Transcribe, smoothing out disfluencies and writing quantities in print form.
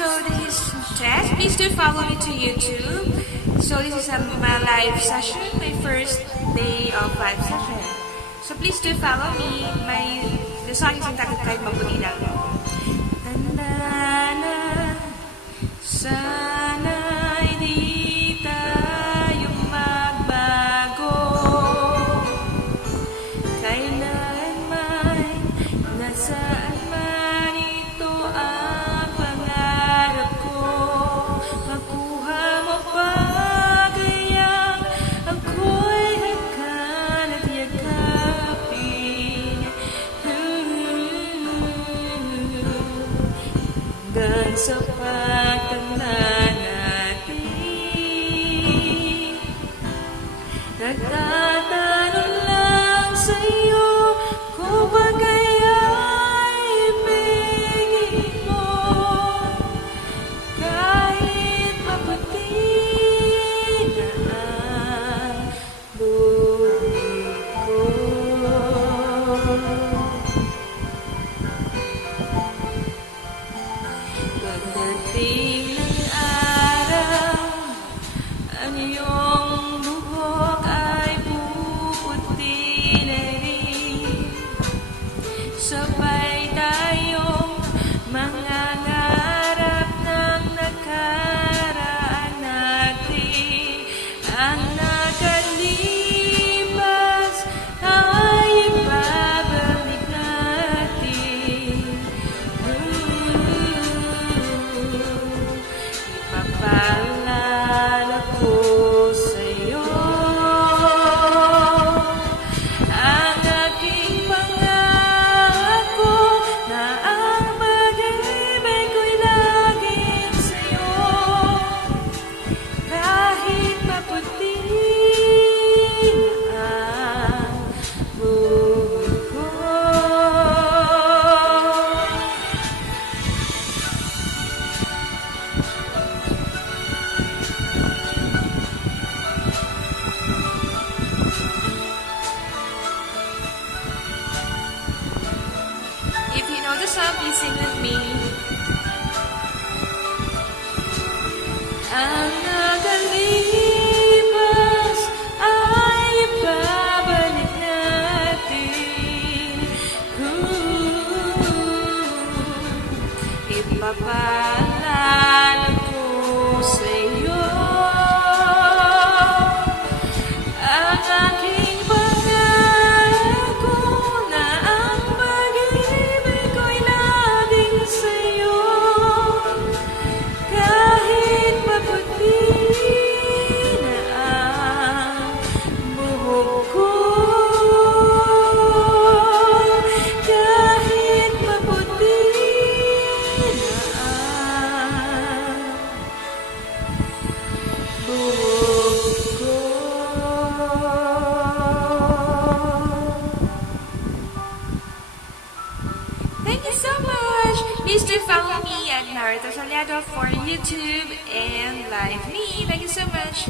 So this is Jess. Please do follow me to YouTube. So this is my live session, my first day of live session. So please do follow me. The song is entitled Kahit Mabuti Lang. Tanda na, sana'y di tayo magbago. Kailanman, nasaan man ito ang pangarap ko. Makuha mo pa kayang ako'y hanggan at yakapin. Hanggang sa pagtanda natin, nagtatanong lang sa'yo kung ba kaya'y ibigin mo. Kahit maputi na ang buhay ko. Pagdating ng araw, ang iyong buhok ay puputi na rin. Sabay tayong mangangarap ng nakaraan natin. Ang nakalipas ay ibabalik natin. Ipapaalala ko sa'yo ang aking pangako na ang pag-ibig ko'y laging sa'yo. Kahit maputi na ang buhay ko. If you know the song, please sing with me. Ang nakalipas ay ibabalik natin. Ipapaalala ko sa'yo ang aking pangako na ang pag-ibig ko'y laging sa'yo. Kahit maputi na ang buhok ko. Kahit maputi na ang buhok ko. Thank you so much. Please do follow me at Narito Soleado for YouTube and Live Me. Thank you so much.